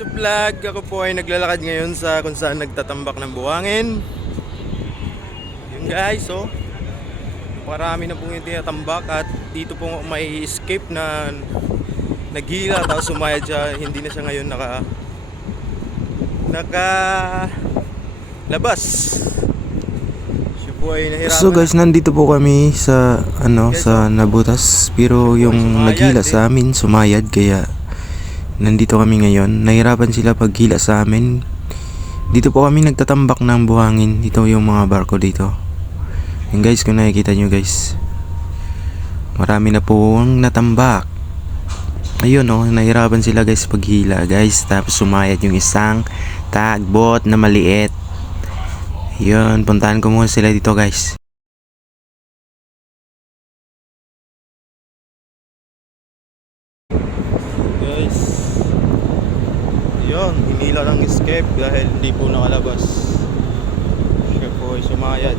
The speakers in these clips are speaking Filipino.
What's up vlog? Ako po ay naglalakad ngayon sa kung saan nagtatambak ng buhangin. Yun guys, oh. Marami na pong yung tinatambak at dito po may escape na naghila tapos sumayad siya. Hindi na siya ngayon labas. Siya po ay nahirapan. So guys, nandito po kami sa sa Nabutas, pero yung naghila sa amin sumayad, kaya nandito kami ngayon. Nahirapan sila paghila sa amin. Dito po kami nagtatambak ng buhangin. Ito yung mga barko dito. Yung guys, kung nakikita nyo guys, marami na pong natambak. Ayun oh, nahirapan sila guys paghila guys. Tapos sumayad yung isang tugboat na maliit. Yun, puntahan ko muna sila dito guys. Guys, yun, hinila ng escape dahil hindi po nakalabas. Siya po ay sumayad.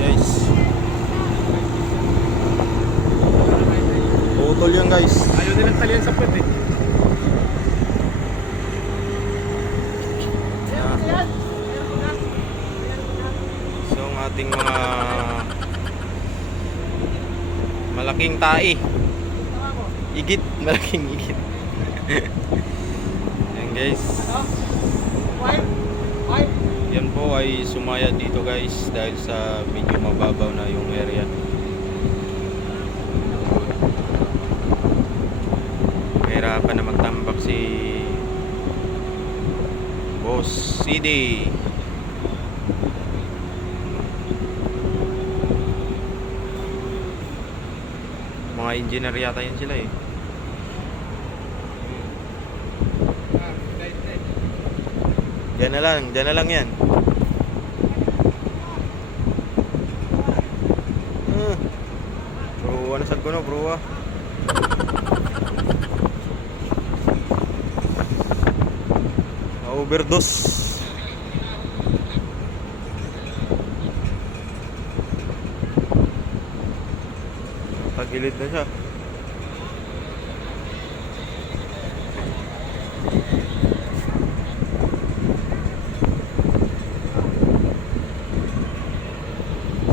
Guys, utol yan guys. Ayaw nilang talian sa puwet eh. So ang ating mga malaking tai, igit, malaking igit. Yan guys, yan po ay sumayad dito guys dahil sa medyo mababaw na yung area. Mahirapan na magtambak si Boss CD. Mga engineer yata yan sila eh. Diyan na lang yan. Bro, ano sag ko no bro ah. Overdose. Tagilid na siya.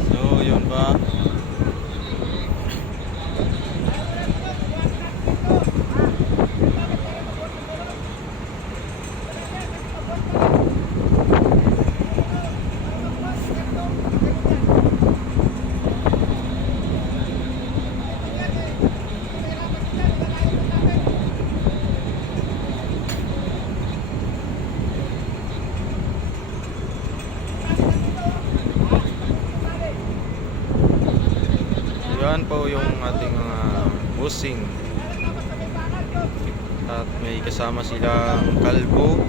So, yun ba? Yan po yung ating mga busing. At may kasama silang kalbo.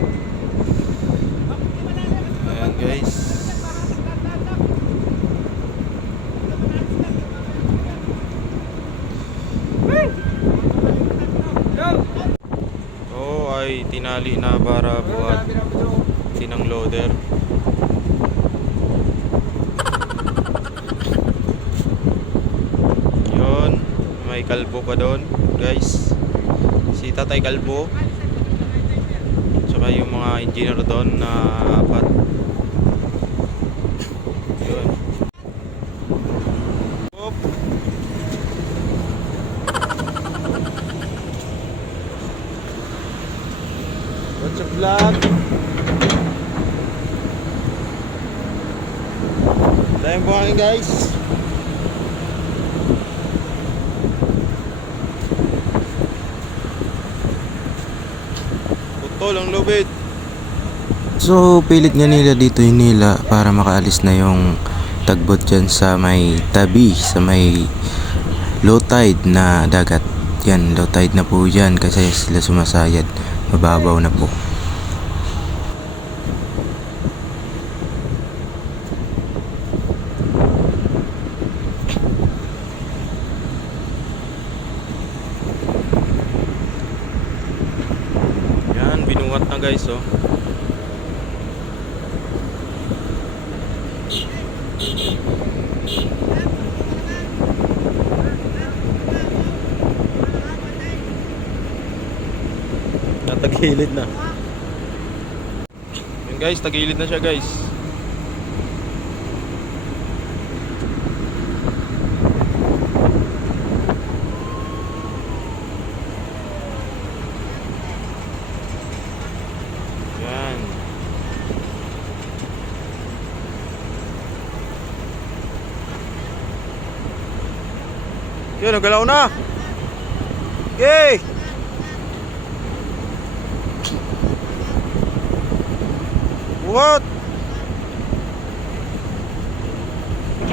Ayan guys. Oh, ay tinali na para buhat tinang loader. May kalbo pa doon guys, si Tatay Kalbo, tsaka yung mga engineer doon na apat. Yun. Oop. What's up vlog? Dahil buhangin guys. Ang lubid. So pilit nga nila dito hinila para makaalis na yung tagbot dyan sa may tabi, sa may low tide na dagat. Yan, low tide na po dyan kasi sila sumasayad, mababaw na po. Binuhat na guys oh. Tagilid na. Yun guys, tagilid na siya guys. Yan. Yun, nagalaw na. Okay. What?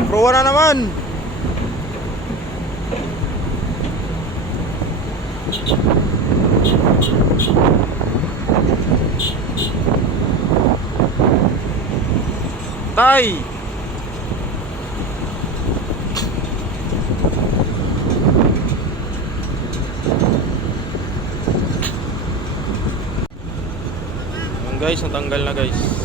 Pro na naman. Tay. Guys, natanggal na guys.